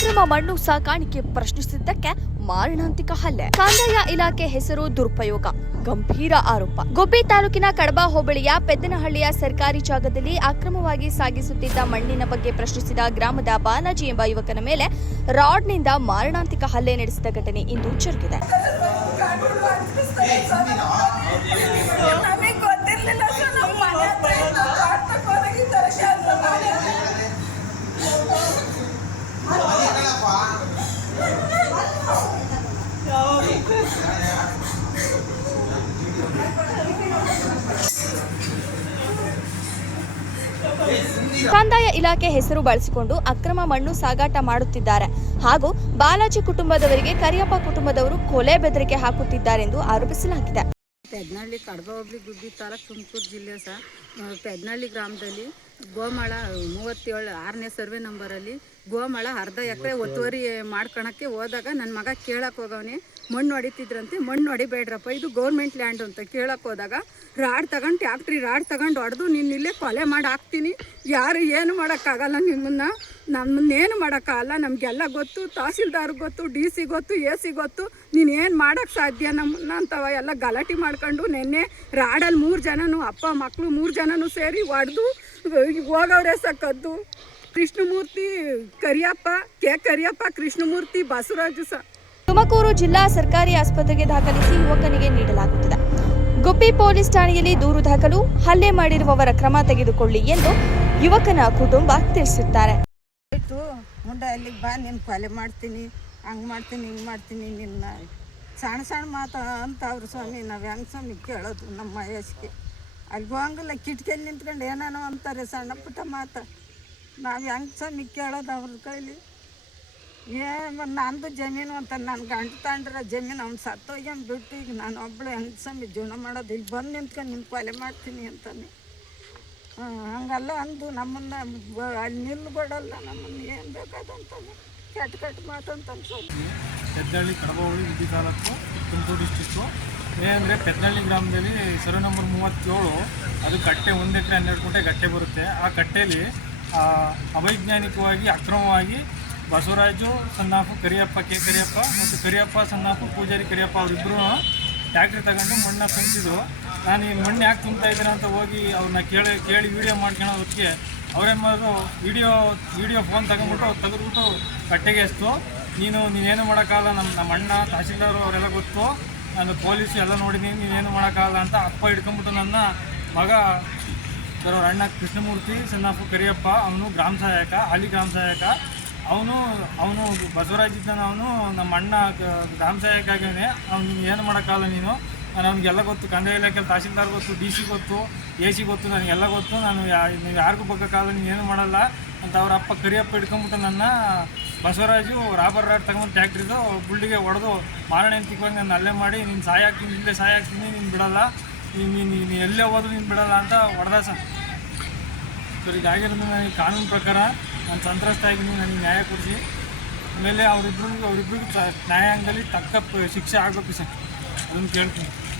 ಅಕ್ರಮ ಮಣ್ಣು ಸಾಕಾಣಿಕೆ ಪ್ರಶ್ನಿಸಿದ್ದಕ್ಕೆ ಮಾರಣಾಂತಿಕ ಹಲ್ಲೆ. ಕಂದಾಯ ಇಲಾಖೆ ಹೆಸರು ದುರುಪಯೋಗ, ಗಂಭೀರ ಆರೋಪ. ಗುಬ್ಬಿ ತಾಲೂಕಿನ ಕಡಬ ಹೋಬಳಿಯ ಪೆದ್ದನಹಳ್ಳಿಯ ಸರ್ಕಾರಿ ಜಾಗದಲ್ಲಿ ಅಕ್ರಮವಾಗಿ ಸಾಗಿಸುತ್ತಿದ್ದ ಮಣ್ಣಿನ ಬಗ್ಗೆ ಪ್ರಶ್ನಿಸಿದ ಗ್ರಾಮದ ಬಾಲಾಜಿ ಎಂಬ ಯುವಕನ ಮೇಲೆ ರಾಡ್ನಿಂದ ಮಾರಣಾಂತಿಕ ಹಲ್ಲೆ ನಡೆಸಿದ ಘಟನೆ ಇಂದು ಜರುಗಿದೆ. ಕಂದಾಯ ಇಲಾಖೆ ಹೆಸರು ಬಳಸಿಕೊಂಡು ಅಕ್ರಮ ಮಣ್ಣು ಸಾಗಾಟ ಮಾಡುತ್ತಿದ್ದಾರೆ ಹಾಗೂ ಬಾಲಾಜಿ ಕುಟುಂಬದವರಿಗೆ ಕರಿಯಪ್ಪ ಕುಟುಂಬದವರು ಕೊಲೆ ಬೆದರಿಕೆ ಹಾಕುತ್ತಿದ್ದಾರೆಂದು ಆರೋಪಿಸಲಾಗಿದೆ. ಪೆದ್ದನಹಳ್ಳಿ ಕಡಬ ಹೋಬಳಿ ಗುಬ್ಬಿ ತಾಲೂಕು ತುಮಕೂರು ಜಿಲ್ಲೆ ಪೆದ್ದನಹಳ್ಳಿ ಗ್ರಾಮದಲ್ಲಿ ಗೋಮಾಳ 37 6ನೇ ಸರ್ವೆ ನಂಬರಲ್ಲಿ ಗೋಮಾಳ ಅರ್ಧ ಎಕರೆ ಒತ್ತುವರಿ ಮಾಡ್ಕೊಳಕ್ಕೆ ಹೋದಾಗ ನನ್ನ ಮಗ ಕೇಳಕ್ಕೆ ಹೋಗವನೆ ಮಣ್ಣು ಹೊಡಿತಿದ್ರಂತೆ. ಮಣ್ಣು ಹೊಡಿಬೇಡ್ರಪ್ಪ, ಇದು ಗೌರ್ಮೆಂಟ್ ಲ್ಯಾಂಡ್ ಅಂತ ಕೇಳಕ್ಕೆ ಹೋದಾಗ ರಾಡ್ ತಗೊಂಡು ಟ್ಯಾಕ್ಟ್ರಿ ರಾಡ್ ತಗೊಂಡು ಹೊಡೆದು ನೀನು ಇಲ್ಲೇ ಕೊಲೆ ಮಾಡಿ ಹಾಕ್ತೀನಿ, ಯಾರು ಏನು ಮಾಡೋಕ್ಕಾಗಲ್ಲ, ನಮ್ಮನ್ನೇನು ಮಾಡೋಕ್ಕಾಗಲ್ಲ, ನಮಗೆಲ್ಲ ಗೊತ್ತು, ತಹಸೀಲ್ದಾರ್ಗೆ ಗೊತ್ತು, DC ಗೊತ್ತು, AC ಗೊತ್ತು, ನೀನು ಏನು ಮಾಡೋಕ್ಕೆ ಸಾಧ್ಯ ನಮ್ಮನ್ನ ಅಂತವ ಎಲ್ಲ ಗಲಾಟೆ ಮಾಡ್ಕೊಂಡು ನಿನ್ನೆ ರಾಡಲ್ಲಿ 3 ಜನನು ಅಪ್ಪ ಮಕ್ಕಳು 3 ಜನನು ಸೇರಿ ಹೊಡೆದು ಹೋಗವ್ರೆ ಕದ್ದು. ಕೃಷ್ಣಮೂರ್ತಿ ಕರಿಯಪ್ಪ, ಕರಿಯಪ್ಪ, ಕೃಷ್ಣಮೂರ್ತಿ, ಬಸವರಾಜು ತುಮಕೂರು ಜಿಲ್ಲಾ ಸರ್ಕಾರಿ ಆಸ್ಪತ್ರೆಗೆ ದಾಖಲಿಸಿ ಯುವಕನಿಗೆ ನೀಡಲಾಗುತ್ತದೆ. ಗುಬ್ಬಿ ಪೊಲೀಸ್ ಠಾಣೆಯಲ್ಲಿ ದೂರು ದಾಖಲು, ಹಲ್ಲೆ ಮಾಡಿರುವವರ ಕ್ರಮ ತೆಗೆದುಕೊಳ್ಳಿ ಎಂದು ಯುವಕನ ಕುಟುಂಬ ತಿಳಿಸಿದ್ದಾರೆ. ಮುಂದೆ ಅಲ್ಲಿಗೆ ಬಾ, ನೀನು ಕೊಲೆ ಮಾಡ್ತೀನಿ, ಹಂಗೆ ಮಾಡ್ತೀನಿ, ಹಿಂಗೆ ಮಾಡ್ತೀನಿ, ನಿನ್ನ ಸಣ್ಣ ಮಾತು ಅಂತ ಅವ್ರು ಸ್ವಾಮಿ. ನಾವು ಹೆಂಗೆ ಸ್ವಾಮಿ ಕೇಳೋದು ನಮ್ಮ ವಯಸ್ಸಿಗೆ? ಅಲ್ಲಿಗೂ ಹಂಗಿಲ್ಲ, ಕಿಟಕಿಯಲ್ಲಿ ನಿಂತ್ಕೊಂಡು ಏನೇನೋ ಅಂತಾರೆ ಸಣ್ಣ ಪುಟ್ಟ ಮಾತು. ನಾವು ಹೆಂಗೆ ಸ್ವಾಮಿ ಕೇಳೋದು ಅವ್ರ ಕೈಲಿ? ನಂದು ಜಮೀನು ಅಂತ ನನ್ನ ಗಂಟು ತಾಂಡ್ರೆ ಜಮೀನು ಅವ್ನು ಸತ್ತೋಗ್ಯಂದು ಬಿಟ್ಟು ಈಗ ನಾನು ಒಬ್ಬಳು ಹೆಂಗೆ ಸ್ವಾಮಿ ಜೀವನ ಮಾಡೋದು? ಇಲ್ಲಿ ಬಂದು ನಿಂತ್ಕೊಂಡು ನಿನ್ನ ಕೊಲೆ ಮಾಡ್ತೀನಿ ಅಂತಾನೆ. ಹಂಗಲ್ಲ ಅಂದು ನಮ್ಮನ್ನು ಅಲ್ಲಿ ನಿಲ್ಬಿಡಲ್ಲ, ನಮ್ಮನ್ನು ಏನು ಬೇಕಾದಂತಾನೆ ಕೆಟ್ಟ ಮಾತಂತ ಅನ್ಸೋದು. ಪೆದ್ದನಹಳ್ಳಿ ಕಡಬ ಹೋಬಳಿ ಗುಬ್ಬಿ ತಾಲೂಕು ತುಮಕೂರು ಡಿಸ್ಟಿಕ್ಕು. ಏನಂದರೆ ಪೆದ್ದನಹಳ್ಳಿ ಗ್ರಾಮದಲ್ಲಿ ಸರ್ವೆ ನಂಬರ್ 37 ಅದು ಕಟ್ಟೆ 1 ಎಕರೆ 12 ಗುಂಟೆ ಕಟ್ಟೆ ಬರುತ್ತೆ. ಆ ಕಟ್ಟೆಯಲ್ಲಿ ಅವೈಜ್ಞಾನಿಕವಾಗಿ ಅಕ್ರಮವಾಗಿ ಬಸವರಾಜು ಸನ್ನಾಫು ಕರಿಯಪ್ಪ ಕರಿಯಪ್ಪ ಮತ್ತು ಕರಿಯಪ್ಪ ಸನ್ನಾಫು ಪೂಜಾರಿ ಕರಿಯಪ್ಪ ಅವರಿಬ್ಬರು ಟ್ಯಾಕ್ಟ್ರಿ ತಗೊಂಡು ಮಣ್ಣು ತುಂಬಿಸಿದ್ರು. ನಾನು ಈ ಮಣ್ಣು ಯಾಕೆ ತುಂಬ್ತಾ ಇದ್ದೀರಾ ಅಂತ ಹೋಗಿ ಅವ್ರನ್ನ ಕೇಳಿ ವೀಡಿಯೋ ಮಾಡ್ಕೊಳ್ಳೋ ಹೊತ್ತಿಗೆ ಅವ್ರೇನು ಮಾಡೋದು, ವಿಡಿಯೋ ಫೋನ್ ತೆಗೆದ್ಬಿಟ್ಟು ಕಟ್ಟೆಗೆ ಎಸ್ತು. ನೀನೇನು ಮಾಡೋಕ್ಕಾಗಲ್ಲ, ನಮ್ಮ ಅಣ್ಣ ತಹಸೀಲ್ದಾರು ಅವರೆಲ್ಲ ಗೊತ್ತು, ನಾನು ಪೊಲೀಸು ಎಲ್ಲ ನೋಡಿದ್ದೀನಿ, ನೀನೇನು ಮಾಡೋಕ್ಕಾಗಲ್ಲ ಅಂತ ಅಪ್ಪ ಹಿಡ್ಕೊಂಬಿಟ್ಟು ನನ್ನ ಮಗ ಅವ್ರ ಅಣ್ಣ ಕೃಷ್ಣಮೂರ್ತಿ ಸನ್ನಾಫು ಕರಿಯಪ್ಪ, ಅವನು ಗ್ರಾಮ ಸಹಾಯಕ, ಹಾಲಿ ಗ್ರಾಮ ಸಹಾಯಕ. ಅವನು ಬಸವರಾಜ್ ಇದ್ದಾನೆ, ಅವನು ನಮ್ಮ ಅಣ್ಣ ಗ್ರಾಮ ಸಹಾಯಕ ಆಗಿದ್ದಾನೆ. ಅವ್ನು ಏನು ಮಾಡೋಕ್ಕಾಗಲ್ಲ ನೀನು, ನಾನು ಅವ್ನಿಗೆಲ್ಲ ಗೊತ್ತು, ಕಂದಾಯ ಇಲಾಖೆ ತಹಸೀಲ್ದಾರ್ ಗೊತ್ತು, DC ಗೊತ್ತು, AC ಗೊತ್ತು, ನನಗೆಲ್ಲ ಗೊತ್ತು, ನೀವು ಯಾರಿಗೂ ಬಗ್ಗಕ್ಕಾಗಲ್ಲ, ನೀನೇನು ಮಾಡಲ್ಲ ಅಂತ ಅವ್ರ ಅಪ್ಪ ಕರಿಯಪ್ಪ ಹಿಡ್ಕೊಂಬಿಟ್ಟು ನನ್ನ ಬಸವರಾಜು ರಾಬರ್ ರಾಡ್ ತಗೊಂಡು ಟ್ಯಾಕ್ಟ್ರಿದು ಬುಲ್ಡಿಗೆ ಹೊಡೆದು ಮಾರಣಾಂತಿಕವಾಗಿ ನಾನು ಅಲ್ಲೇ ಮಾಡಿ ನೀನು ಸಾಯ ಹಾಕ್ತೀನಿ, ಇಲ್ಲೇ ಸಾಯ ಹಾಕ್ತೀನಿ, ನೀನು ಬಿಡಲ್ಲ, ನೀನು ಎಲ್ಲೇ ಹೋದ್ರು ನೀನು ಬಿಡಲ್ಲ ಅಂತ ಹೊಡೆದ ಸರ್. ಇದಾಗಿರೋದು ನನಗೆ ಕಾನೂನು ಪ್ರಕಾರ ನಾನು ಸಂತ್ರಸ್ತ ಆಗಿದ್ದೀನಿ, ನನಗೆ ನ್ಯಾಯ ಕೊಡಿಸಿ. ಆಮೇಲೆ ಅವರಿಬ್ಬರಿಗೂ ನ್ಯಾಯಾಂಗದಲ್ಲಿ ತಕ್ಕ ಶಿಕ್ಷೆ ಆಗಬೇಕು ಸರ್, ಅದನ್ನು ಕೇಳ್ತೀನಿ.